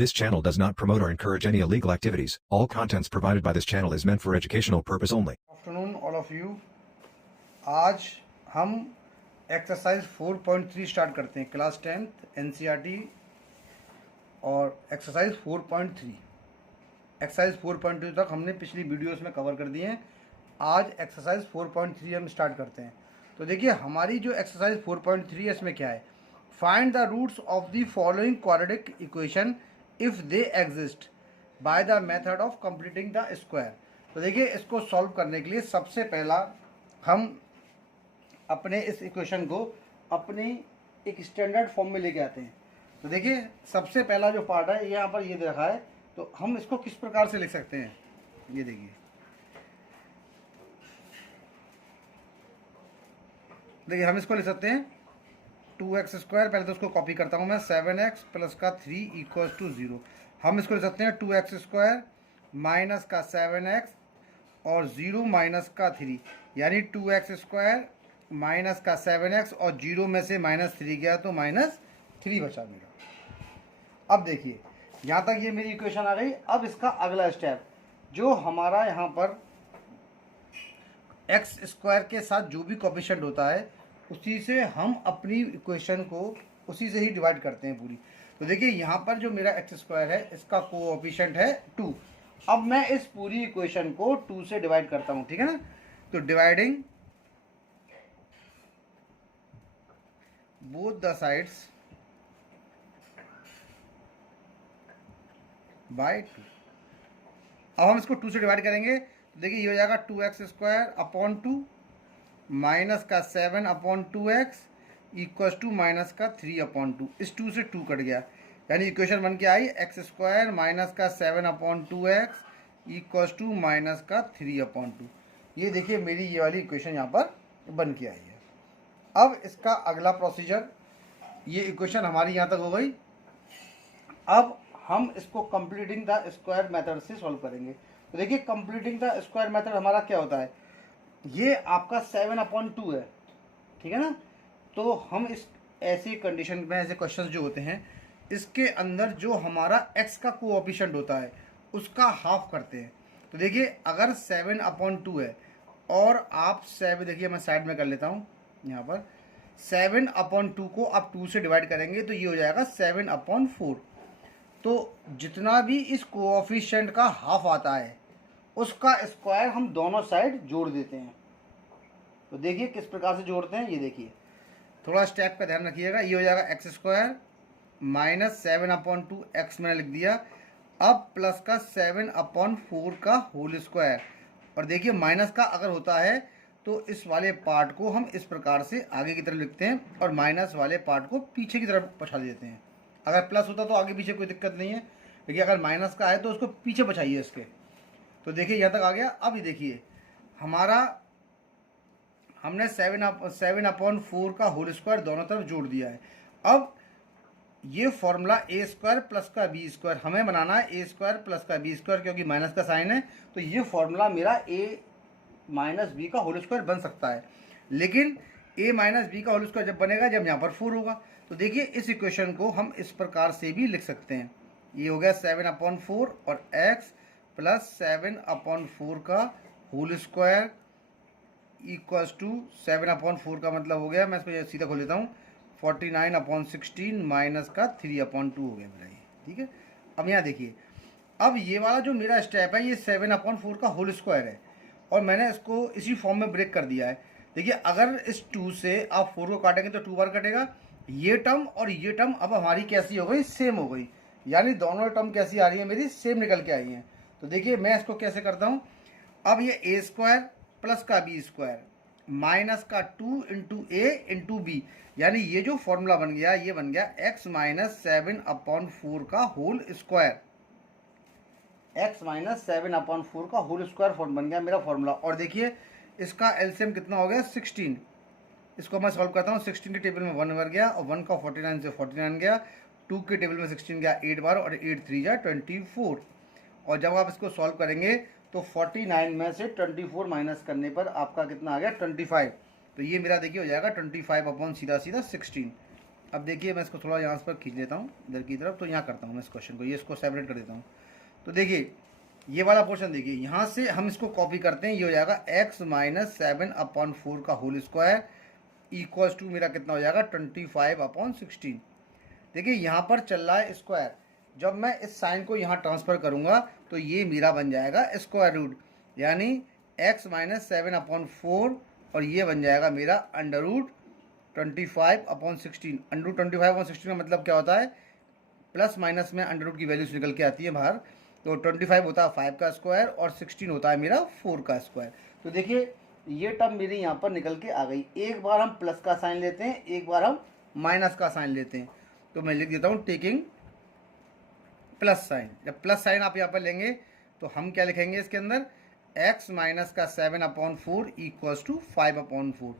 This channel does not promote or encourage any illegal activities. All contents provided by this channel is meant for educational purpose only. Afternoon all of you. आज हम exercise 4.3 start करते हैं, class 10th NCERT और exercise 4.3। Exercise 4.2 तक हमने पिछली videos में cover कर दिए हैं। आज एक्सरसाइज 4.3 हम स्टार्ट करते हैं। तो देखिए हमारी जो एक्सरसाइज 4.3 है इसमें क्या है, find the roots of the following quadratic equation if they exist by the method of completing the square. तो देखिए इसको सॉल्व करने के लिए सबसे पहला हम अपने इस इक्वेशन को अपनी एक स्टैंडर्ड फॉर्म में लेके आते हैं। तो देखिए सबसे पहला जो पार्ट है यहाँ पर ये दे रखा है, तो हम इसको किस प्रकार से लिख सकते हैं, ये देखिए हम इसको लिख सकते हैं 2x स्क्वायर, पहले तो उसको कॉपी करता हूँ मैं, 7x प्लस का 3 इक्वल्स टू 0। हम इसको लिख सकते हैं 2x स्क्वायर माइनस का 7x और 0 माइनस का 3, यानी 2x स्क्वायर माइनस का 7x और 0 में से -3 गया तो -3 बचा मेरा। अब देखिए यहाँ तक ये मेरी इक्वेशन आ गई। अब इसका अगला स्टेप, जो हमारा यहाँ पर x स्क्वायर के साथ जो भी कोएफिशिएंट होता है उसी से हम अपनी इक्वेशन को उसी से ही डिवाइड करते हैं पूरी। तो देखिए यहाँ पर जो मेरा x स्क्वायर है इसका कोएफिशिएंट है 2। अब मैं इस पूरी इक्वेशन को 2 से डिवाइड करता हूँ, ठीक है ना। तो dividing both the sides by 2। अब हम इसको 2 से डिवाइड करेंगे तो देखिए ये हो जाएगा 2x स्क्वायर अपॉन 2 माइनस का 7 upon 2x equals to minus का 3 अपॉन 2। इस 2 से 2 कट गया, यानी इक्वेशन बन के आई x स्क्वायर माइनस का 7 upon 2x equals to minus का 3 अपॉन 2। ये देखिए मेरी ये वाली इक्वेशन यहाँ पर बन के आई है। अब इसका अगला प्रोसीजर, ये इक्वेशन हमारी यहाँ तक हो गई। अब हम इसको कंप्लीटिंग द स्क्वायर मेथड से सॉल्व करेंगे। तो देखिए कंप्लीटिंग द स्क्वायर मेथड हमारा क्या होता है, ये आपका 7/2 है, ठीक है ना। तो हम इस ऐसी कंडीशन में, ऐसे क्वेश्चंस जो होते हैं इसके अंदर जो हमारा x का कोएफिशिएंट होता है उसका हाफ करते हैं। तो देखिए अगर 7/2 है और आप 7, देखिए मैं साइड में कर लेता हूँ, यहाँ पर 7/2 को आप 2 से डिवाइड करेंगे तो ये हो जाएगा 7/4। तो जितना भी इस कोएफिशिएंट का हाफ आता है उसका स्क्वायर हम दोनों साइड जोड़ देते हैं। तो देखिए किस प्रकार से जोड़ते हैं, ये देखिए, थोड़ा स्टेप का ध्यान रखिएगा। ये हो जाएगा x स्क्वायर माइनस 7/2 x मैंने लिख दिया, अब प्लस का 7/4 का होल स्क्वायर। और देखिए माइनस का अगर होता है तो इस वाले पार्ट को हम इस प्रकार से आगे की तरफ लिखते हैं और माइनस वाले पार्ट को पीछे की तरफ पछा देते हैं। अगर प्लस होता तो आगे पीछे कोई दिक्कत नहीं है, देखिए अगर माइनस का है तो उसको पीछे बचाइए इसके। तो देखिए यहाँ तक आ गया। अब ये देखिए हमारा हमने 7/4 का होल स्क्वायर दोनों तरफ जोड़ दिया है। अब ये फॉर्मूला a स्क्वायर प्लस का b स्क्वायर हमें बनाना है, a स्क्वायर प्लस का b स्क्वायर, क्योंकि माइनस का साइन है तो ये फॉर्मूला मेरा a माइनस b का होल स्क्वायर बन सकता है। लेकिन a माइनस b का होल स्क्वायर जब बनेगा जब यहाँ पर 4 होगा। तो देखिए इस इक्वेशन को हम इस प्रकार से भी लिख सकते हैं। ये हो गया 7/4 और x प्लस 7/4 का होल स्क्वायर इक्वल्स टू 7/4 का मतलब हो गया, मैं इसको सीधा खोल लेता हूँ, 49/16 माइनस का 3/2 हो गया मेरा ये, ठीक है। अब यहाँ देखिए, अब ये वाला जो मेरा स्टेप है ये 7/4 का होल स्क्वायर है और मैंने इसको इसी फॉर्म में ब्रेक कर दिया है। देखिए अगर इस 2 से आप 4 को काटेंगे तो 2 बार कटेगा, ये टर्म और ये टर्म अब हमारी कैसी हो गई, सेम हो गई, यानी दोनों टर्म कैसी आ रही है मेरी, सेम निकल के आई हैं। तो देखिए मैं इसको कैसे करता हूँ, अब ये a स्क्वायर प्लस का b स्क्वायर माइनस का 2 इंटू ए इंटू बी, यानी ये जो फॉर्मूला बन गया ये बन गया x माइनस 7/4 का होल स्क्वायर, x माइनस 7/4 का होल स्क्वायर फॉर्म बन गया मेरा फॉर्मूला। और देखिए इसका एलसीएम कितना हो गया, 16। इसको मैं सॉल्व करता हूँ, 16 के टेबल में 1 बार गया और 1 का 49 से 49 गया, 2 के टेबल में 16 गया 8 बार और 8 3 जा 24। और जब आप इसको सॉल्व करेंगे तो 49 में से 24 माइनस करने पर आपका कितना आ गया, 25। तो ये मेरा देखिए हो जाएगा 25 अपॉन सीधा सीधा 16। अब देखिए मैं इसको थोड़ा यहाँ पर खींच लेता हूँ इधर की तरफ, तो यहाँ करता हूँ मैं इस क्वेश्चन को, ये इसको सेपरेट कर देता हूँ। तो देखिए ये वाला पोर्शन देखिए, यहाँ से हम इसको कॉपी करते हैं, ये हो जाएगा x माइनस 7/4 का होल स्क्वायर इक्वल्स टू मेरा कितना हो जाएगा 25/16। देखिए यहाँ पर चल रहा है स्क्वायर, जब मैं इस साइन को यहाँ ट्रांसफ़र करूँगा तो ये मेरा बन जाएगा स्क्वायर रूट, यानी x माइनस 7/4 और ये बन जाएगा मेरा अंडर रूट 25/16। अंडर रूट 25/16 का मतलब क्या होता है, प्लस माइनस में अंडर रूट की वैल्यूज निकल के आती है बाहर। तो 25 होता है 5 का स्क्वायर और 16 होता है मेरा 4 का स्क्वायर। तो देखिए ये टर्म मेरी यहाँ पर निकल के आ गई। एक बार हम प्लस का साइन लेते हैं, एक बार हम माइनस का साइन लेते हैं। तो मैं लिख देता हूँ टेकिंग प्लस साइन। जब प्लस साइन आप यहाँ पर लेंगे तो हम क्या लिखेंगे इसके अंदर, x माइनस का 7/4 इक्वल्स टू 5/4।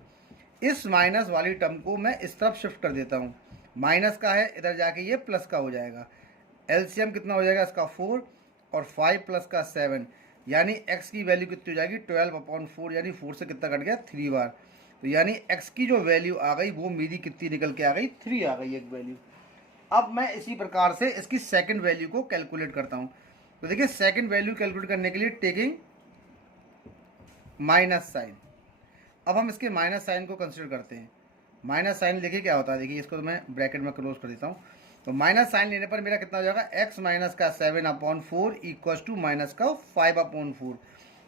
इस माइनस वाली टर्म को मैं इस तरफ शिफ्ट कर देता हूँ, माइनस का है इधर जाके ये प्लस का हो जाएगा। एलसीएम कितना हो जाएगा इसका 4 और 5 प्लस का 7, यानी x की वैल्यू कितनी हो जाएगी 12/4, यानी 4 से कितना कट गया 3 बार। तो यानी x की जो वैल्यू आ गई वो मेरी कितनी निकल के आ गई 3 आ गई एक वैल्यू। अब मैं इसी प्रकार से इसकी सेकंड वैल्यू को कैलकुलेट करता हूँ। तो देखिए सेकंड वैल्यू कैलकुलेट करने के लिए टेकिंग माइनस साइन, अब हम इसके माइनस साइन को कंसिडर करते हैं। माइनस साइन देखिए क्या होता है, देखिए इसको तो मैं ब्रैकेट में क्लोज कर देता हूँ। तो माइनस साइन लेने पर मेरा कितना हो जाएगा, x माइनस का 7/4 इक्वल्स टू माइनस का 5/4।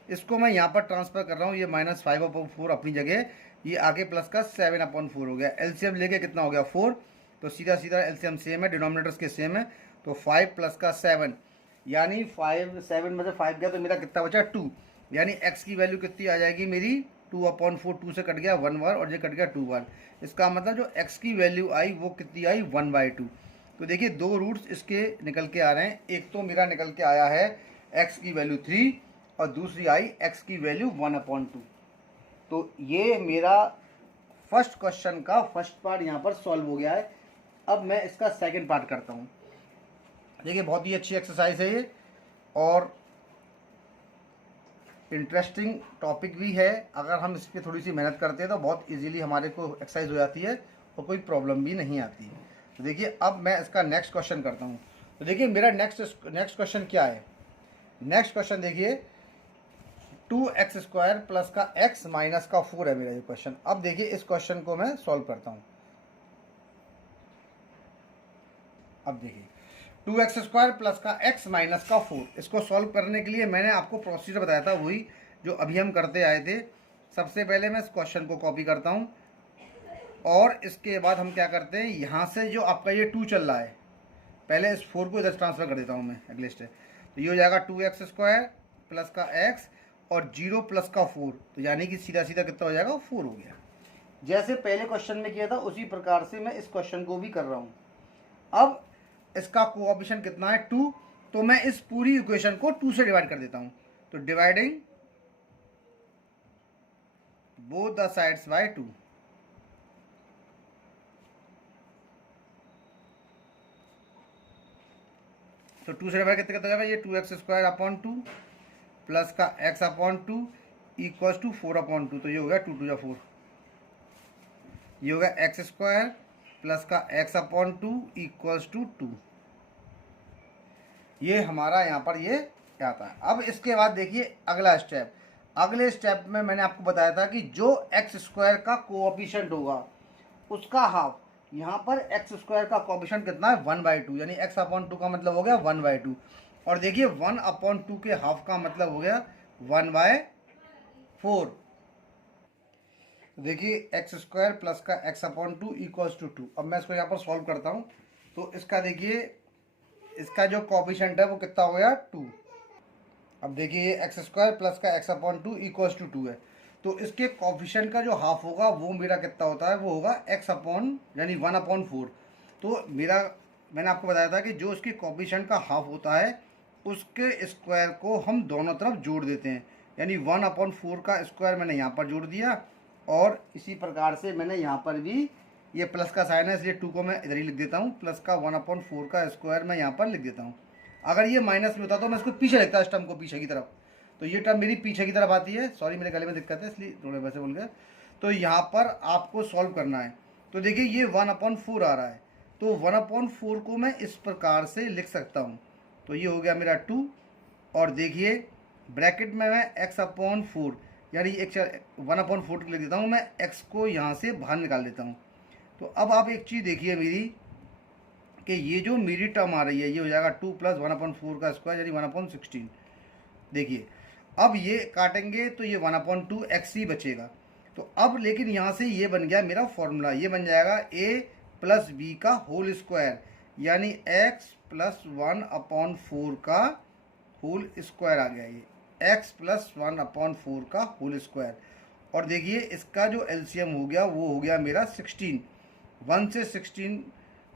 इसको मैं यहाँ पर ट्रांसफर कर रहा हूँ, ये माइनस 5/4 अपनी जगह, ये आगे प्लस का 7/4 हो गया। एलसीएम लेके कितना हो गया 4, तो सीधा सीधा एलसीएम सेम है, डिनोमिनेटर्स के सेम है। तो 5 प्लस का 7, यानी 7 में से 5 गया तो मेरा कितना बचा 2, यानी x की वैल्यू कितनी आ जाएगी मेरी 2/4। 2 से कट गया 1 बार और ये कट गया 2 बार। इसका मतलब जो x की वैल्यू आई वो कितनी आई 1/2। तो देखिए दो रूट्स इसके निकल के आ रहे हैं, एक तो मेरा निकल के आया है x की वैल्यू 3 और दूसरी आई x की वैल्यू 1/2। तो ये मेरा फर्स्ट क्वेश्चन का फर्स्ट पार्ट यहाँ पर सॉल्व हो गया है। अब मैं इसका सेकंड पार्ट करता हूँ। देखिए बहुत ही अच्छी एक्सरसाइज है ये और इंटरेस्टिंग टॉपिक भी है। अगर हम इस पर थोड़ी सी मेहनत करते हैं तो बहुत इजीली हमारे को एक्सरसाइज हो जाती है और कोई प्रॉब्लम भी नहीं आती है। तो देखिए अब मैं इसका नेक्स्ट क्वेश्चन करता हूँ। तो देखिए मेरा नेक्स्ट क्वेश्चन क्या है, नेक्स्ट क्वेश्चन देखिए 2x² प्लस का x माइनस का 4 है मेरा ये क्वेश्चन। अब देखिए इस क्वेश्चन को मैं सॉल्व करता हूँ। अब देखिए 2x² प्लस का x माइनस का 4, इसको सॉल्व करने के लिए मैंने आपको प्रोसीजर बताया था वही जो अभी हम करते आए थे। सबसे पहले मैं इस क्वेश्चन को कॉपी करता हूँ और इसके बाद हम क्या करते हैं, यहाँ से जो आपका ये 2 चल रहा है, पहले इस 4 को इधर ट्रांसफ़र कर देता हूँ मैं अगले स्टेप। तो ये हो जाएगा 2x² प्लस का x और 0 प्लस का 4, तो यानी कि सीधा सीधा कितना हो जाएगा 4 हो गया। जैसे पहले क्वेश्चन में किया था उसी प्रकार से मैं इस क्वेश्चन को भी कर रहा हूँ। अब इसका कोएफिशिएंट कितना है 2, तो मैं इस पूरी इक्वेशन को 2 से डिवाइड कर देता हूँ। तो dividing both the sides by 2। तो 2 से डिवाइड कितने हो जाएगा, ये 2x² 2 प्लस का x/2 इक्वल्स टू 4/2। तो ये हो गया 2 2 4, ये हो गया x² प्लस का x/2 इक्वल्स टू 2। ये हमारा यहाँ पर ये क्या आता है। अब इसके बाद देखिए अगला स्टेप। अगले स्टेप में मैंने आपको बताया था कि जो x² का कोएफिशिएंट होगा उसका हाफ, यहाँ पर x² का कोएफिशिएंट कितना है 1/2, यानी x/2 का मतलब हो गया 1/2। और देखिए 1/2 के हाफ का मतलब हो गया 1/4। देखिए x² प्लस का x/2 इक्वल्स टू 2। अब मैं इसको यहाँ पर सॉल्व करता हूँ। तो इसका देखिए इसका जो कोएफिशिएंट है वो कितना हो गया 2। अब देखिए ये x² प्लस का x/2 इक्वल्स टू 2 है, तो इसके कोएफिशिएंट का जो हाफ होगा वो मेरा कितना होता है, वो होगा यानी 1/4। तो मेरा मैंने आपको बताया था कि जो इसके कोएफिशिएंट का हाफ होता है उसके स्क्वायर को हम दोनों तरफ जोड़ देते हैं, यानी 1/4 का स्क्वायर मैंने यहाँ पर जोड़ दिया और इसी प्रकार से मैंने यहाँ पर भी ये प्लस का साइन है इसलिए 2 को मैं इधर ही लिख देता हूँ, प्लस का 1/4 का स्क्वायर मैं यहाँ पर लिख देता हूँ। अगर ये माइनस में होता तो मैं इसको पीछे लिखता इस टर्म को पीछे की तरफ, तो ये टर्म मेरी पीछे की तरफ आती है। सॉरी मेरे गले में दिक्कत है इसलिए थोड़े वैसे बोल गए। तो यहाँ पर आपको सॉल्व करना है। तो देखिए ये 1/4 आ रहा है, तो 1/4 को मैं इस प्रकार से लिख सकता हूँ। तो ये हो गया मेरा 2, और देखिए ब्रैकेट में मैं x/4 यानी एक 1/4 लिख देता हूँ, मैं x को यहाँ से बाहर निकाल देता हूँ। तो अब आप एक चीज़ देखिए मेरी, कि ये जो मेरी टर्म आ रही है ये हो जाएगा 2 + 1/4 का स्क्वायर यानी 1/16। देखिए अब ये काटेंगे तो ये 1/2 x ही बचेगा। तो अब लेकिन यहाँ से ये बन गया मेरा फॉर्मूला, ये बन जाएगा a + b का होल स्क्वायर यानी x + 1/4 का होल स्क्वायर आ गया, ये x + 1/4 का होल स्क्वायर। और देखिए इसका जो एलसीएम हो गया वो हो गया मेरा 16, 1 से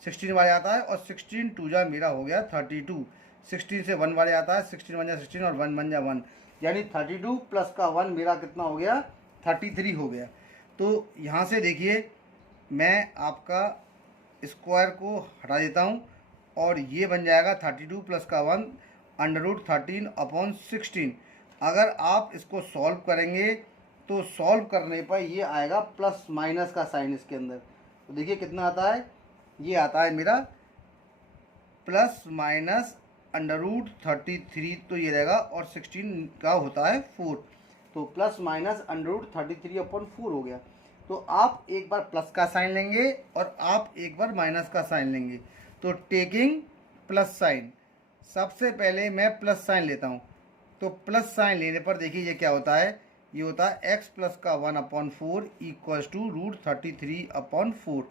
16 वाले आता है, और 16 2 जा मेरा हो गया 32, 16 से 1 वाले आता है, 16 1 जा 16 और 1 1 जा 1, यानी 32 प्लस का 1 मेरा कितना हो गया, 33 हो गया। तो यहाँ से देखिए मैं आपका स्क्वायर को हटा देता हूँ, और ये बन जाएगा 32 प्लस का 1 √13/16। अगर आप इसको सॉल्व करेंगे तो सॉल्व करने पर ये आएगा प्लस माइनस का साइन इसके अंदर। तो देखिए कितना आता है, ये आता है मेरा प्लस माइनस √33, तो ये रहेगा, और 16 का होता है 4, तो प्लस माइनस √33/4 हो गया। तो आप एक बार प्लस का साइन लेंगे और आप एक बार माइनस का साइन लेंगे। तो टेकिंग प्लस साइन, सबसे पहले मैं प्लस साइन लेता हूँ। तो प्लस साइन लेने पर देखिए ये क्या होता है, ये होता है x + का 1/4 = √33/4।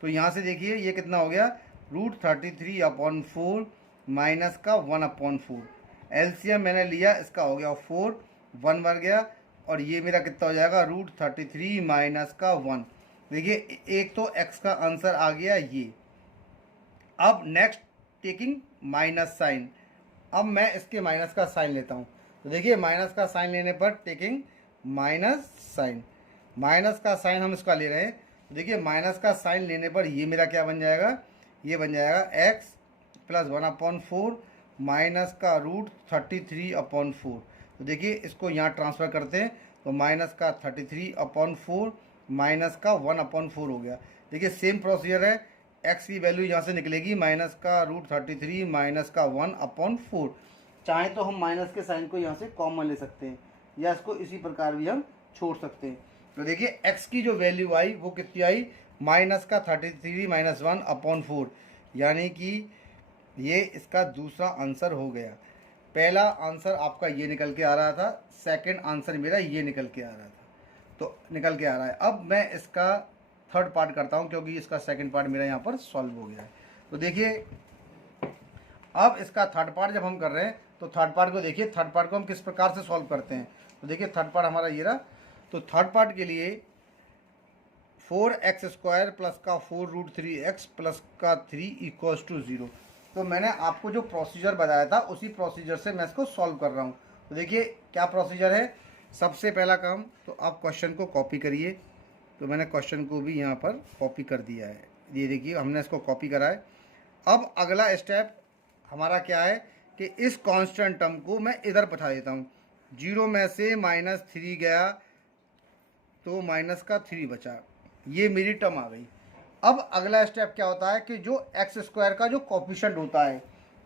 तो यहाँ से देखिए ये कितना हो गया, √33/4 माइनस का 1/4। एलसीएम मैंने लिया, इसका हो गया 4, 1 बढ़ गया, और ये मेरा कितना हो जाएगा, √33 माइनस का 1। देखिए एक तो x का आंसर आ गया ये। अब नेक्स्ट टेकिंग माइनस साइन, अब मैं इसके माइनस का साइन लेता हूँ। तो देखिए माइनस का साइन लेने पर टेकिंग माइनस साइन, माइनस का साइन हम इसका ले रहे हैं। तो देखिए माइनस का साइन लेने पर ये मेरा क्या बन जाएगा, ये बन जाएगा x + 1/4 माइनस का √33/4। तो देखिए इसको यहाँ ट्रांसफ़र करते हैं, तो माइनस का 33/4 माइनस का 1/4 हो गया। देखिए सेम प्रोसीजर है, x की वैल्यू यहाँ से निकलेगी माइनस का √33 माइनस का 1/4। चाहे तो हम माइनस के साइन को यहाँ से कॉमन ले सकते हैं, या इसको इसी प्रकार भी हम छोड़ सकते हैं। तो देखिए x की जो वैल्यू आई वो कितनी आई, माइनस का 33 माइनस 1/4, यानी कि ये इसका दूसरा आंसर हो गया। पहला आंसर आपका ये निकल के आ रहा था, सेकंड आंसर मेरा ये निकल के आ रहा था, तो निकल के आ रहा है। अब मैं इसका थर्ड पार्ट करता हूँ, क्योंकि इसका सेकंड पार्ट मेरा यहाँ पर सॉल्व हो गया है। तो देखिए अब इसका थर्ड पार्ट जब हम कर रहे हैं, तो थर्ड पार्ट को देखिए, थर्ड पार्ट को हम किस प्रकार से सॉल्व करते हैं। तो देखिए थर्ड पार्ट हमारा ये रहा। तो थर्ड पार्ट के लिए 4x² प्लस का 4√3x प्लस का 3 = 0। तो मैंने आपको जो प्रोसीजर बताया था उसी प्रोसीजर से मैं इसको सॉल्व कर रहा हूँ। तो देखिए क्या प्रोसीजर है, सबसे पहला काम तो आप क्वेश्चन को कॉपी करिए। तो मैंने क्वेश्चन को भी यहाँ पर कॉपी कर दिया है, ये देखिए हमने इसको कॉपी करा है। अब अगला स्टेप हमारा क्या है कि इस कांस्टेंट टर्म को मैं इधर बैठा देता हूँ। 0 में से -3 गया तो माइनस का 3 बचा, ये मेरी टर्म आ गई। अब अगला स्टेप क्या होता है कि जो x² का जो कोफिशिएंट होता है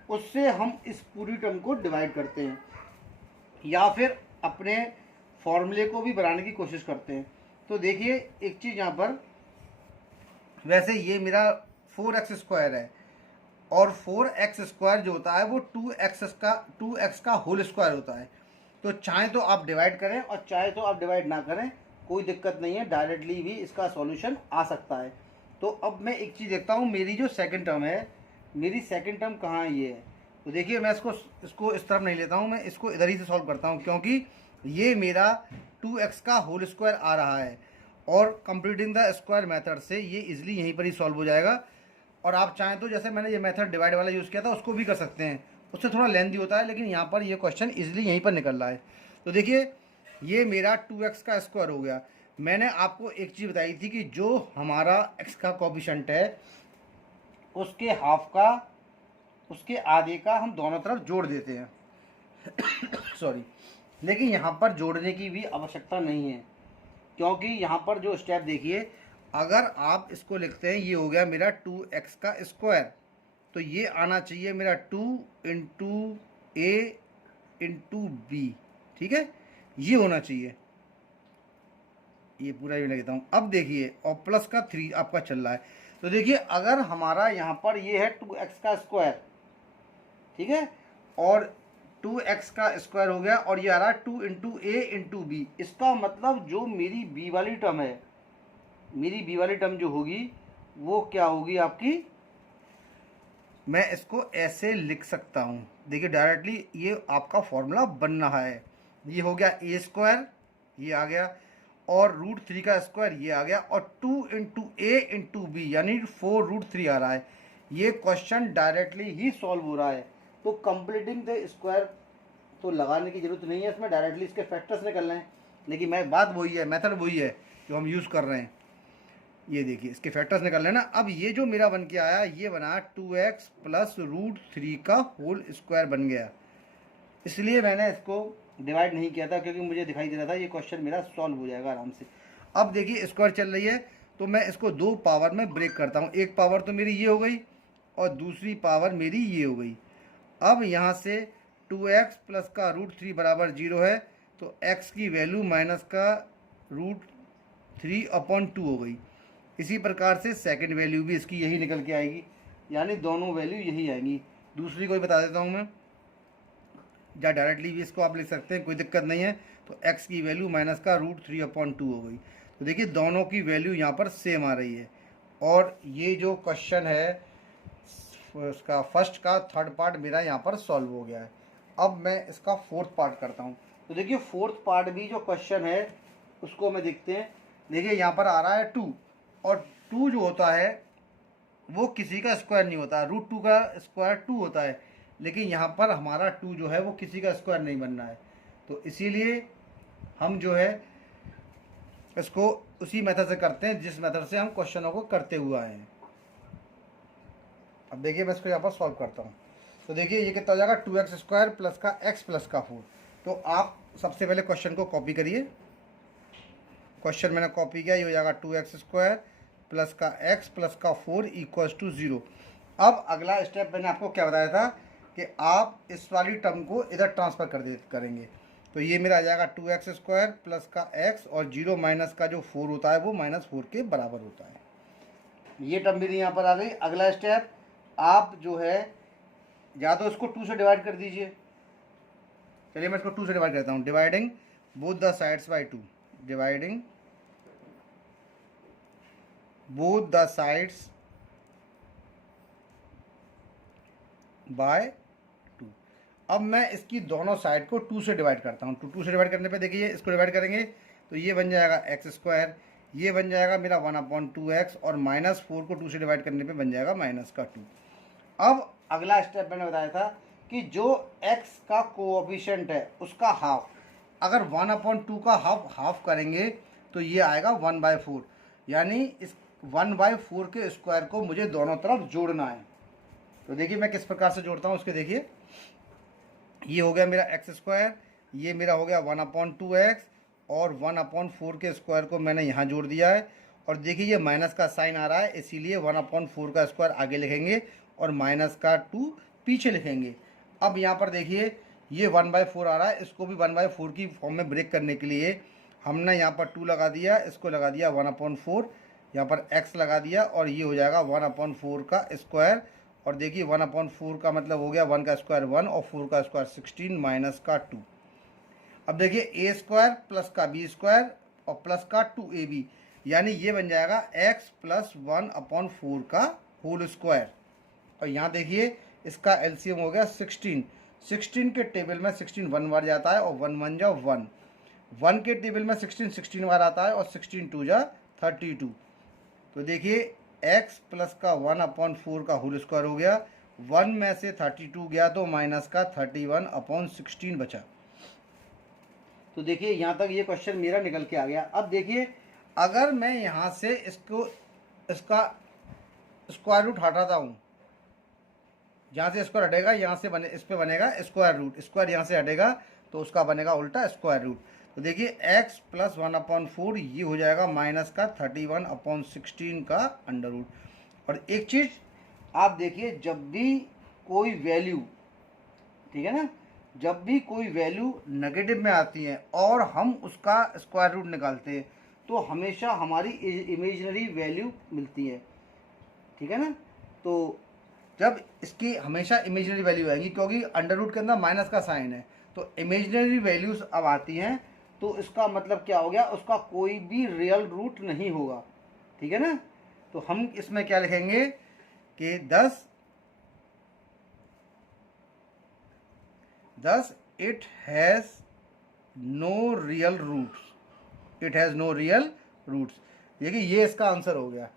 उससे हम इस पूरी टर्म को डिवाइड करते हैं, या फिर अपने फॉर्मूले को भी बनाने की कोशिश करते हैं। तो देखिए एक चीज़ यहाँ पर, वैसे ये मेरा 4x² है, और 4x² जो होता है वो 2x का होल स्क्वायर होता है। तो चाहे तो आप डिवाइड करें और चाहे तो आप डिवाइड ना करें, कोई दिक्कत नहीं है, डायरेक्टली भी इसका सॉल्यूशन आ सकता है। तो अब मैं एक चीज़ देखता हूँ, मेरी जो सेकंड टर्म है, मेरी सेकंड टर्म कहाँ है, ये है। तो देखिए मैं इसको इस तरफ नहीं लेता हूँ, मैं इसको इधर ही से सॉल्व करता हूँ, क्योंकि ये मेरा 2x का होल स्क्वायर आ रहा है, और कंप्लीटिंग द स्क्वायर मेथड से ये इजीली यहीं पर ही सॉल्व हो जाएगा। और आप चाहें तो जैसे मैंने ये मेथड डिवाइड वाला यूज़ किया था उसको भी कर सकते हैं, उससे थोड़ा लेंथी होता है, लेकिन यहाँ पर ये क्वेश्चन इजीली यहीं पर निकल रहा है। तो देखिए ये मेरा 2x का स्क्वायर हो गया। मैंने आपको एक चीज़ बताई थी कि जो हमारा x का कोफिशिएंट है उसके हाफ का, उसके आधे का हम दोनों तरफ जोड़ देते हैं सॉरी, लेकिन यहाँ पर जोड़ने की भी आवश्यकता नहीं है, क्योंकि यहाँ पर जो स्टेप देखिए, अगर आप इसको लिखते हैं, ये हो गया मेरा 2x का स्क्वायर, तो ये आना चाहिए मेरा 2 इंटू ए इंटू बी, ठीक है, ये होना चाहिए। ये पूरा भी लिखता हूँ। अब देखिए, और प्लस का 3 आपका चल रहा है, तो देखिए अगर हमारा यहाँ पर ये है 2x का स्क्वायर, ठीक है, और 2x का स्क्वायर हो गया, और ये आ रहा है 2 इंटू ए इंटू बी, इसका मतलब जो मेरी बी वाली टर्म है, मेरी बी वाली टर्म जो होगी वो क्या होगी आपकी, मैं इसको ऐसे लिख सकता हूँ। देखिए डायरेक्टली ये आपका फॉर्मूला बन रहा है। ये हो गया ए स्क्वायर, ये आ गया, और √3 का स्क्वायर ये आ गया, और 2 इंटू ए इंटू बी यानी 4√3 आ रहा है। ये क्वेश्चन डायरेक्टली ही सॉल्व हो रहा है। तो कंप्लीटिंग द स्क्वायर तो लगाने की जरूरत नहीं है इसमें, डायरेक्टली इसके फैक्टर्स निकलना है। लेकिन मैं बात वही है, मेथड वही है जो हम यूज़ कर रहे हैं। ये देखिए इसके फैक्टर्स निकल रहे हैं ना। अब ये जो मेरा बन के आया, ये बना 2x प्लस √3 का होल स्क्वायर बन गया। इसलिए मैंने इसको डिवाइड नहीं किया था, क्योंकि मुझे दिखाई दे रहा था ये क्वेश्चन मेरा सॉल्व हो जाएगा आराम से। अब देखिए स्क्वायर चल रही है, तो मैं इसको 2 पावर में ब्रेक करता हूँ। एक पावर तो मेरी ये हो गई, और दूसरी पावर मेरी ये हो गई। अब यहाँ से 2x प्लस का √3 बराबर 0 है, तो x की वैल्यू माइनस का √3/2 हो गई। इसी प्रकार से सेकंड वैल्यू भी इसकी यही निकल के आएगी, यानी दोनों वैल्यू यही आएंगी। दूसरी कोई बता देता हूँ मैं, या डायरेक्टली भी इसको आप लिख सकते हैं, कोई दिक्कत नहीं है। तो x की वैल्यू माइनस का √3/2 हो गई। तो देखिए दोनों की वैल्यू यहाँ पर सेम आ रही है। और ये जो क्वेश्चन है उसका फर्स्ट का थर्ड पार्ट मेरा यहाँ पर सॉल्व हो गया है। अब मैं इसका फोर्थ पार्ट करता हूँ। तो देखिए फोर्थ पार्ट भी जो क्वेश्चन है उसको मैं देखते हैं। देखिए यहाँ पर आ रहा है 2, और 2 जो होता है वो किसी का स्क्वायर नहीं होता, √2 का स्क्वायर 2 होता है। लेकिन यहाँ पर हमारा 2 जो है वो किसी का स्क्वायर नहीं बनना है, तो इसीलिए हम जो है इसको उसी मेथड से करते हैं जिस मेथड से हम क्वेश्चनों को करते हुए आए हैं। अब देखिए मैं इसको यहाँ पर सॉल्व करता हूँ। तो देखिए ये कितना हो जाएगा, 2x स्क्वायर प्लस का x प्लस का 4। तो आप सबसे पहले क्वेश्चन को कॉपी करिए। क्वेश्चन मैंने कॉपी किया, ये हो जाएगा 2x स्क्वायर प्लस का x प्लस का 4 इक्वल्स टू 0। अब अगला स्टेप मैंने आपको क्या बताया था कि आप इस वाली टर्म को इधर ट्रांसफ़र करेंगे। तो ये मेरा आ जाएगा 2x स्क्वायर प्लस का x, और 0 माइनस का जो 4 होता है वो -4 के बराबर होता है। ये टर्म मेरी यहाँ पर आ गई। अगला स्टेप, आप जो है या तो इसको 2 से डिवाइड कर दीजिए। चलिए मैं इसको 2 से डिवाइड करता हूँ। Dividing both the sides by 2, dividing both the sides by 2। अब मैं इसकी दोनों साइड को 2 से डिवाइड करता हूँ। तो 2 से डिवाइड करने पे देखिए इसको डिवाइड करेंगे तो ये बन जाएगा x स्क्वायर, ये बन जाएगा मेरा 1/2x, और -4 को 2 से डिवाइड करने पे बन जाएगा -2। अब अगला स्टेप मैंने बताया था कि जो x का कोएफिशिएंट है उसका हाफ, अगर 1/2 का हाफ करेंगे तो ये आएगा 1/4, यानी इस 1/4 के स्क्वायर को मुझे दोनों तरफ जोड़ना है। तो देखिए मैं किस प्रकार से जोड़ता हूँ उसके, देखिए ये हो गया मेरा x स्क्वायर, ये मेरा हो गया 1/2x, और 1/4 के स्क्वायर को मैंने यहाँ जोड़ दिया है। और देखिए ये माइनस का साइन आ रहा है, इसीलिए 1/4 का स्क्वायर आगे लिखेंगे और -2 पीछे लिखेंगे। अब यहाँ पर देखिए ये 1/4 आ रहा है, इसको भी 1/4 की फॉर्म में ब्रेक करने के लिए हमने यहाँ पर 2 लगा दिया, इसको लगा दिया 1/4, यहाँ पर x लगा दिया, और ये हो जाएगा 1/4 का स्क्वायर। और देखिए 1/4 का मतलब हो गया 1 का स्क्वायर 1, और 4 का स्क्वायर 16 माइनस का 2। अब देखिए a स्क्वायर प्लस का b स्क्वायर और प्लस का 2ab, यानी ये बन जाएगा x प्लस 1/4 का होल स्क्वायर। और यहाँ देखिए इसका एलसीएम हो गया 16। 16 के टेबल में 16 1 बार जाता है, और 1 1 जा 1। 1 के टेबल में 16 बार आता है, और 16 2 जा 32। तो देखिए x प्लस का 1/4 का होल स्क्वायर हो गया, 1 में से 32 गया तो माइनस का 31/16 बचा। तो देखिए यहाँ तक ये क्वेश्चन मेरा निकल के आ गया। अब देखिए अगर मैं यहाँ से इसका स्क्वायर रूट हटाता हूँ, यहाँ से स्क्वायर हटेगा, यहाँ से इस पे बनेगा स्क्वायर रूट, स्क्वायर यहाँ से हटेगा तो उसका बनेगा उल्टा स्क्वायर रूट। तो देखिए x प्लस 1/4 ये हो जाएगा माइनस का 31/16 का अंडर रूट। और एक चीज़ आप देखिए, जब भी कोई वैल्यू, ठीक है ना, जब भी कोई वैल्यू नेगेटिव में आती है और हम उसका स्क्वायर रूट निकालते हैं तो हमेशा हमारी इमेजिनरी वैल्यू मिलती है, ठीक है ना। तो जब इसकी हमेशा इमेजिनरी वैल्यू आएगी क्योंकि अंडर रूट के अंदर माइनस का साइन है, तो इमेजिनरी वैल्यूज अब आती हैं तो इसका मतलब क्या हो गया, उसका कोई भी रियल रूट नहीं होगा, ठीक है ना। तो हम इसमें क्या लिखेंगे कि 10 it has no real roots, it has no real roots. देखिए ये इसका आंसर हो गया,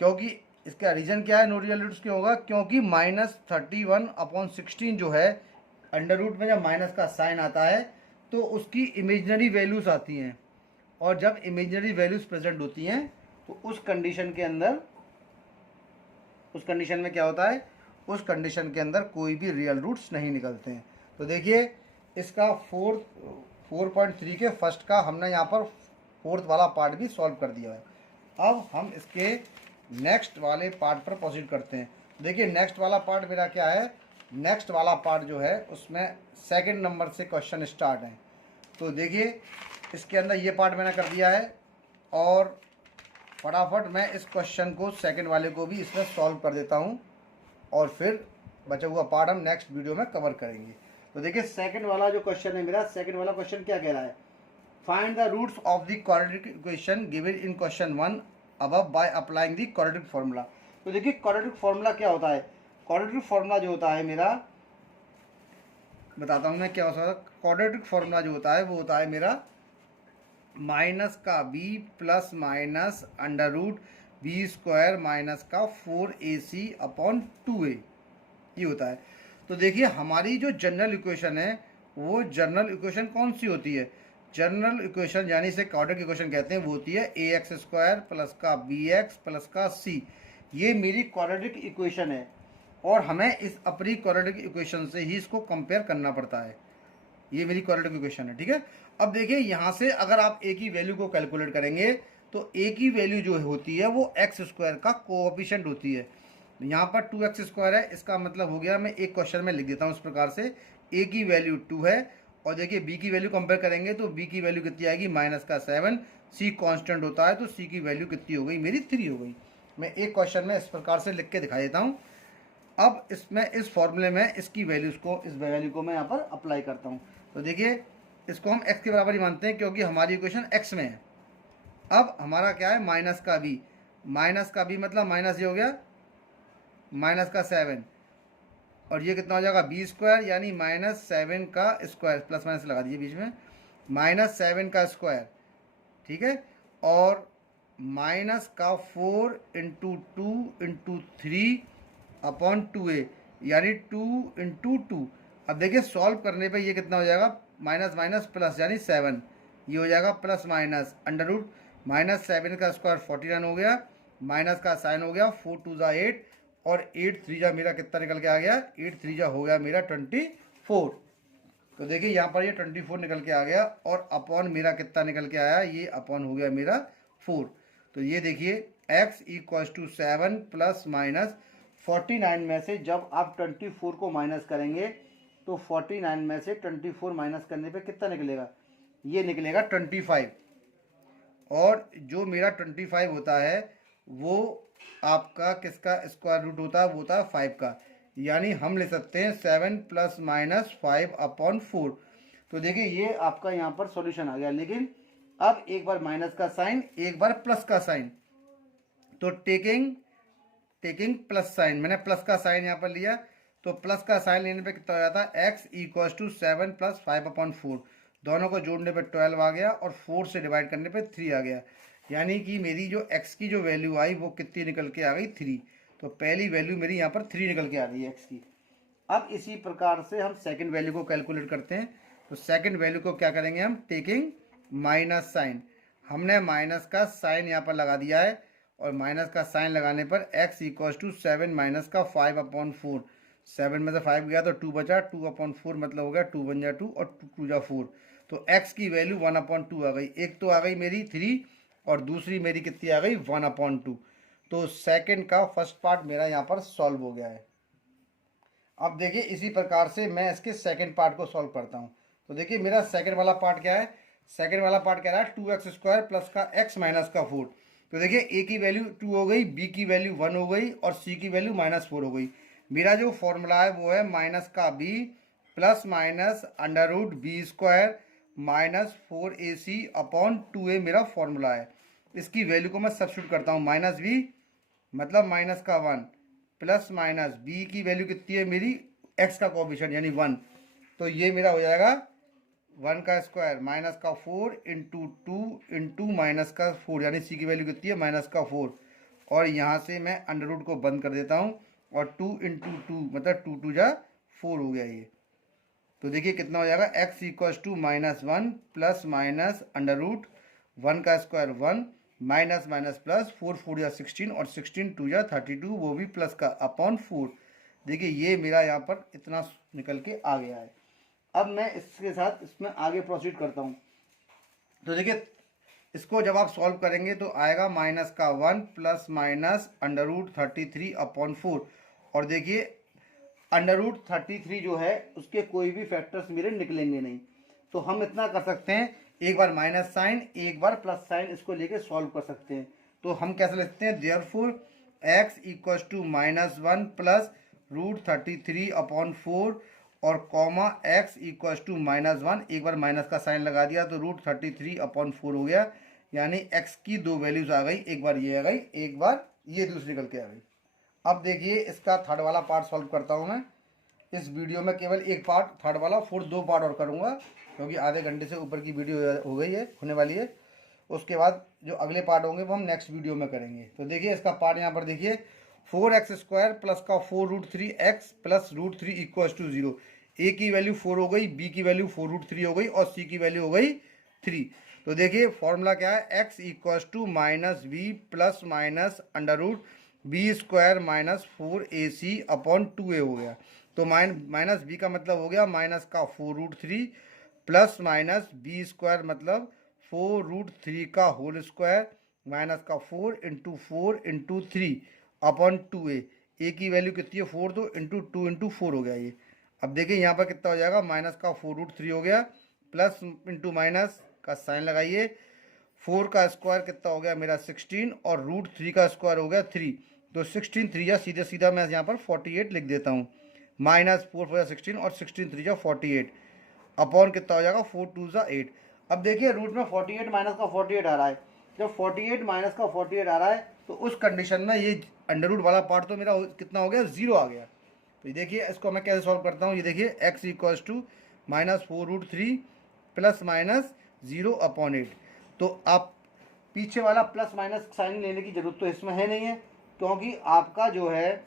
क्योंकि इसका रीज़न क्या है नो रियल रूट्स क्यों होगा, क्योंकि -31/16 जो है अंडर रूट में जब माइनस का साइन आता है तो उसकी इमेजिनरी वैल्यूज़ आती हैं, और जब इमेजिनरी वैल्यूज़ प्रेजेंट होती हैं तो उस कंडीशन के अंदर, उस कंडीशन में क्या होता है, उस कंडीशन के अंदर कोई भी रियल रूट्स नहीं निकलते हैं। तो देखिए इसका 4.3 के फर्स्ट का हमने यहाँ पर फोर्थ वाला पार्ट भी सॉल्व कर दिया है। अब हम इसके नेक्स्ट वाले पार्ट पर प्रोसीड करते हैं। देखिए नेक्स्ट वाला पार्ट मेरा क्या है, नेक्स्ट वाला पार्ट जो है उसमें सेकंड नंबर से क्वेश्चन स्टार्ट है। तो देखिए इसके अंदर ये पार्ट मैंने कर दिया है और फटाफट मैं इस क्वेश्चन को सेकंड वाले को भी इसमें सॉल्व कर देता हूँ और फिर बचा हुआ पार्ट हम नेक्स्ट वीडियो में कवर करेंगे। तो देखिए सेकंड वाला जो क्वेश्चन है मेरा, सेकंड वाला क्वेश्चन क्या कह रहा है, find the roots of the quadratic equation given in question 1 above by applying the quadratic formula. तो देखिए क्वाड्रेटिक फार्मूला क्या होता है, क्वाड्रेटिक फार्मूला जो होता है मेरा, बताता हूँ मैं क्या होता है। क्वाड्रेटिक फार्मूला जो होता है वो होता है मेरा माइनस का b plus minus under root b square minus का 4ac/2a, ये होता है। तो देखिए हमारी जो जनरल इक्वेशन है वो जनरल इक्वेशन कौन सी होती है, जनरल इक्वेशन यानी से क्वाड्रेटिक इक्वेशन कहते हैं, वो होती है ax² प्लस का bx प्लस का c। ये मेरी क्वाड्रेटिक इक्वेशन है और हमें इस अपनी क्वाड्रेटिक इक्वेशन से ही इसको कंपेयर करना पड़ता है। ये मेरी क्वाड्रेटिक इक्वेशन है, ठीक है। अब देखिए यहाँ से अगर आप a की वैल्यू को कैलकुलेट करेंगे तो a की वैल्यू जो होती है वो x² का कोएफिशिएंट होती है। यहाँ पर 2x² है, इसका मतलब हो गया, मैं एक क्वेश्चन में लिख देता हूँ इस प्रकार से, a की वैल्यू 2 है और देखिए b की वैल्यू कंपेयर करेंगे तो b की वैल्यू कितनी आएगी -7, c कांस्टेंट होता है तो c की वैल्यू कितनी हो गई मेरी 3 हो गई। मैं एक क्वेश्चन में इस प्रकार से लिख के दिखा देता हूँ। अब इसमें इस फॉर्मूले में इसकी वैल्यूज़ को, इस वैल्यू को मैं यहाँ पर अप्लाई करता हूँ। तो देखिए इसको हम x के बराबर ही मानते हैं क्योंकि हमारी इक्वेशन x में है। अब हमारा क्या है माइनस का b मतलब माइनस ये हो गया माइनस का 7 और ये कितना हो जाएगा b² यानी -7 का स्क्वायर, प्लस माइनस लगा दीजिए बीच में, -7 का स्क्वायर, ठीक है, और माइनस का 4 × 2 × 3/2a यानी 2 × 2। अब देखिए सॉल्व करने पे ये कितना हो जाएगा, माइनस माइनस प्लस यानी 7, ये हो जाएगा प्लस माइनस अंडर रूट -7 का स्क्वायर 49 हो गया, माइनस का साइन हो गया 4 × 2 = 8 और 8 × 3 = मेरा कितना निकल के आ गया, 8 × 3 = हो गया मेरा 24। तो देखिए यहाँ पर ये 24 निकल के आ गया और अपॉन मेरा कितना निकल के आया, ये अपॉन हो गया मेरा 4। तो ये देखिए x = 7 प्लस माइनस 49 में से जब आप 24 को माइनस करेंगे तो 49 में से 24 माइनस करने पे कितना निकलेगा, ये निकलेगा 25। और जो मेरा 25 होता है वो आपका किसका स्क्वायर रूट होता है, वो होता है 5 का, यानी हम ले सकते हैं 7 + -5/4। तो देखिए ये आपका यहाँ पर सॉल्यूशन आ गया। लेकिन अब एक बार माइनस का साइन, एक बार प्लस का साइन, तो टेकिंग प्लस साइन, मैंने प्लस का साइन यहाँ पर लिया, तो प्लस का साइन लेने पे कितना हो जाता है, x = 7 + 5/4, दोनों को जोड़ने पे 12 आ गया और 4 से डिवाइड करने पे 3 आ गया, यानी कि मेरी जो x की जो वैल्यू आई वो कितनी निकल के आ गई, 3। तो पहली वैल्यू मेरी यहाँ पर 3 निकल के आ रही है x की। अब इसी प्रकार से हम सेकंड वैल्यू को कैलकुलेट करते हैं। तो सेकंड वैल्यू को क्या करेंगे हम, टेकिंग माइनस साइन, हमने माइनस का साइन यहाँ पर लगा दिया है और माइनस का साइन लगाने पर x = 7 माइनस का 5/4, 7 में से 5 गया तो 2 बचा, 2/4 मतलब हो गया 2 × 1 = 2 और 2 × 2 = 4। तो x की वैल्यू 1/2 आ गई। एक तो आ गई मेरी 3 और दूसरी मेरी कितनी आ गई 1/2। तो सेकंड का फर्स्ट पार्ट मेरा यहाँ पर सॉल्व हो गया है। अब देखिए इसी प्रकार से मैं इसके सेकंड पार्ट को सॉल्व करता हूँ। तो देखिए मेरा सेकंड वाला पार्ट क्या है, सेकंड वाला पार्ट कह रहा है 2x² प्लस का x माइनस का 4। तो देखिए a की वैल्यू 2 हो गई, b की वैल्यू 1 हो गई और c की वैल्यू -4 हो गई। मेरा जो फॉर्मूला है वो है माइनस का b plus minus √b² minus 4ac upon 2a मेरा फॉर्मूला है। इसकी वैल्यू को मैं सब्स्टिट्यूट करता हूँ, माइनस b मतलब माइनस का 1 प्लस माइनस b की वैल्यू कितनी है मेरी x का कोएफिशिएंट यानी 1। तो ये मेरा हो जाएगा 1 का स्क्वायर माइनस का 4 इंटू 2 इंटू माइनस का 4 यानी c की वैल्यू कितनी है -4। और यहाँ से मैं अंडर रूट को बंद कर देता हूँ और 2 इंटू 2 मतलब 2 2 जा 4 हो गया ये। तो देखिए कितना हो जाएगा x equals to -1 plus minus under root 1 का स्क्वायर 1 माइनस माइनस प्लस 4 4 या 16 और 16 2 या 32 वो भी प्लस का अपॉन 4। देखिए ये मेरा यहाँ पर इतना निकल के आ गया है। अब मैं इसके साथ इसमें आगे प्रोसीड करता हूँ। तो देखिए इसको जब आप सॉल्व करेंगे तो आएगा माइनस का 1 plus minus under root 33 upon 4। और देखिए अंडर रूट 33 जो है उसके कोई भी फैक्टर्स मेरे निकलेंगे नहीं। तो हम इतना कर सकते हैं, एक बार माइनस साइन एक बार प्लस साइन इसको लेके सॉल्व कर सकते हैं। तो हम कैसे लिखते हैं, therefore x equals to -1 plus √33 upon 4 और कॉमा x इक्वल्स टू -1 एक बार माइनस का साइन लगा दिया तो √33 अपॉन 4 हो गया। यानी x की दो वैल्यूज आ गई, एक बार ये आ गई एक बार ये दूसरी निकल के आ गई। अब देखिए इसका थर्ड वाला पार्ट सॉल्व करता हूँ मैं। इस वीडियो में केवल एक पार्ट थर्ड वाला, फिर 2 पार्ट और करूँगा क्योंकि आधे घंटे से ऊपर की वीडियो हो गई है होने वाली है। उसके बाद जो अगले पार्ट होंगे वो हम नेक्स्ट वीडियो में करेंगे। तो देखिए इसका पार्ट यहाँ पर देखिए 4x² प्लस का 4√3x plus √3 equals to 0। a की वैल्यू 4 हो गई, b की वैल्यू 4√3 हो गई और c की वैल्यू हो गई 3। तो देखिए फॉर्मूला क्या है, x equals to -b plus minus under root b² minus 4ac upon 2a हो गया। तो माइनस b का मतलब हो गया माइनस का 4√3 प्लस माइनस b² मतलब 4√3 का होल स्क्वायर माइनस का 4 into 4 into 3 upon 2a। a की वैल्यू कितनी है 4 तो इंटू 2 इंटू 4 हो गया ये। अब देखिए यहाँ पर कितना हो जाएगा, माइनस का 4√3 हो गया प्लस इंटू माइनस का साइन लगाइए, 4 का स्क्वायर कितना हो गया मेरा 16 और √3 का स्क्वायर हो गया 3। तो 16 3 या सीधे सीधा मैं यहाँ पर 48 लिख देता हूँ, -4 4 16 और 16 3 या 48 अपॉन कितना हो जाएगा 4 2 जा 8। अब देखिए रूट में 48 माइनस का 48 आ रहा है। जब 48 माइनस का 48 आ रहा है तो उस कंडीशन में ये अंडर रूट वाला पार्ट तो मेरा कितना हो गया 0 आ गया। तो देखिए इसको मैं कैसे सॉल्व करता हूँ, ये देखिए x equals to -4√3 plus minus 0 upon 8। तो आप पीछे वाला प्लस माइनस साइन लेने की जरूरत तो इसमें है नहीं है क्योंकि आपका जो है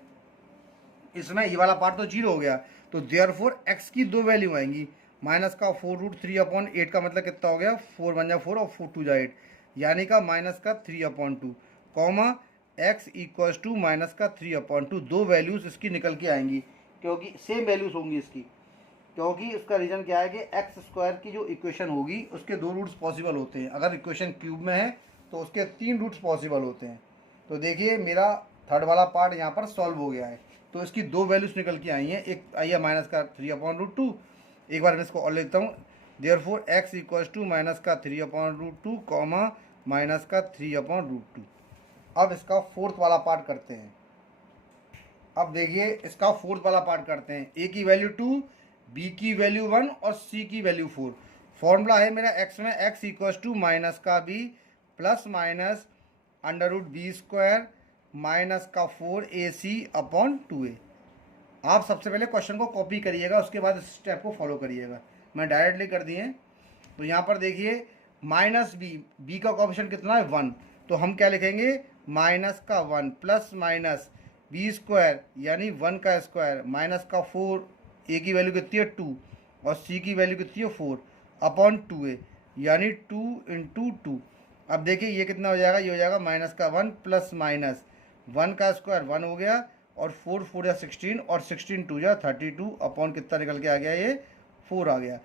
इसमें ये वाला पार्ट तो 0 हो गया। तो देयरफॉर x की दो वैल्यू आएंगी, माइनस का 4√3 अपॉन 8 का मतलब कितना हो गया 4 1 जा 4 और 4 2 जा 8 यानी का माइनस का 3/2 comma x equals to minus का 3/2। दो वैल्यूज़ इसकी निकल के आएंगी क्योंकि सेम वैल्यूज़ होंगी इसकी, क्योंकि उसका रीज़न क्या है कि x² की जो इक्वेशन होगी उसके 2 रूट्स पॉसिबल होते हैं। अगर इक्वेशन क्यूब में है तो उसके 3 रूट्स पॉसिबल होते हैं। तो देखिए मेरा थर्ड वाला पार्ट यहाँ पर सॉल्व हो गया है। तो इसकी दो वैल्यूज़ निकल के आई हैं, एक आई है माइनस का 3/√2। एक बार मैं इसको और लेता हूँ, therefore x equals to minus का 3/√2 कॉमा माइनस का 3/√2। अब इसका फोर्थ वाला पार्ट करते हैं। अब देखिए इसका फोर्थ वाला पार्ट करते हैं। a की वैल्यू 2, b की वैल्यू 1 और c की वैल्यू 4। फॉर्मूला है मेरा x में x इक्वल्स टू माइनस का b plus minus under root b² minus का 4ac अपॉन 2a। आप सबसे पहले क्वेश्चन को कॉपी करिएगा, उसके बाद इस स्टेप को फॉलो करिएगा। मैं डायरेक्टली कर दिए। तो यहाँ पर देखिए माइनस b का कोएफिशिएंट कितना है 1। तो हम क्या लिखेंगे माइनस का 1 प्लस माइनस b² यानी 1 का स्क्वायर माइनस का 4, a की वैल्यू कितनी है 2 और c की वैल्यू कितनी है 4 अपॉन 2a यानी 2 इंटू 2। अब देखिए ये कितना हो जाएगा, ये हो जाएगा माइनस का 1 प्लस माइनस 1 का स्क्वायर 1 हो गया और 4 4 या 16 और 16 2 या 32 अपॉन कितना निकल के आ गया ये 4 आ गया।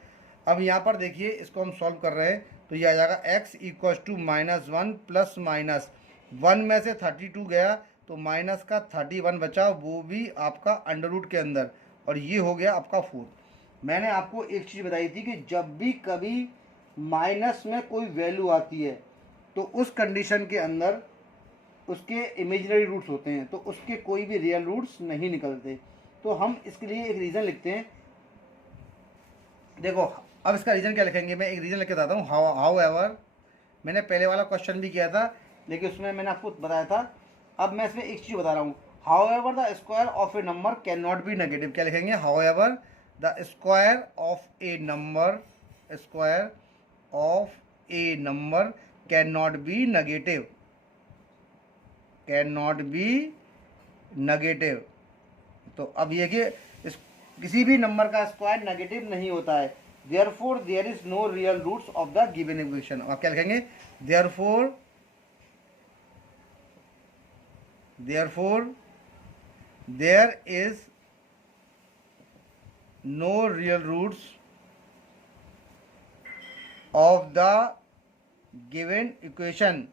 अब यहाँ पर देखिए इसको हम सॉल्व कर रहे हैं तो ये आ जाएगा x equal to -1 plus minus 1 में से 32 गया तो माइनस का 31 बचा, वो भी आपका अंडर रूट के अंदर, और ये हो गया आपका 4। मैंने आपको एक चीज़ बताई थी कि जब भी कभी माइनस में कोई वैल्यू आती है तो उस कंडीशन के अंदर उसके इमेजिनरी रूट्स होते हैं, तो उसके कोई भी रियल रूट्स नहीं निकलते। तो हम इसके लिए एक रीज़न लिखते हैं। देखो अब इसका रीज़न क्या लिखेंगे, मैं एक रीज़न लिख के बताता हूँ। हाउ एवर, मैंने पहले वाला क्वेश्चन भी किया था लेकिन उसमें मैंने आपको बताया था। अब मैं इसमें एक चीज़ बता रहा हूँ, how ever the square of A number can not be negative. क्या लिखेंगे, how ever the square of A number, square of A number can not be negative, can not be negative. तो अब ये कि किसी भी नंबर का square negative नहीं होता है। Therefore there is no real roots of the given equation. आप क्या लिखेंगे, therefore there is no real roots of the given equation.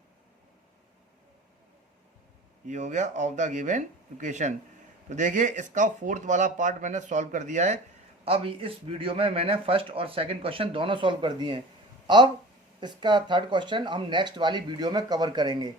ये हो गया ऑफ द गिवन इक्वेशन। तो देखिए इसका फोर्थ वाला पार्ट मैंने सॉल्व कर दिया है। अब इस वीडियो में मैंने फर्स्ट और सेकंड क्वेश्चन दोनों सॉल्व कर दिए हैं। अब इसका थर्ड क्वेश्चन हम नेक्स्ट वाली वीडियो में कवर करेंगे।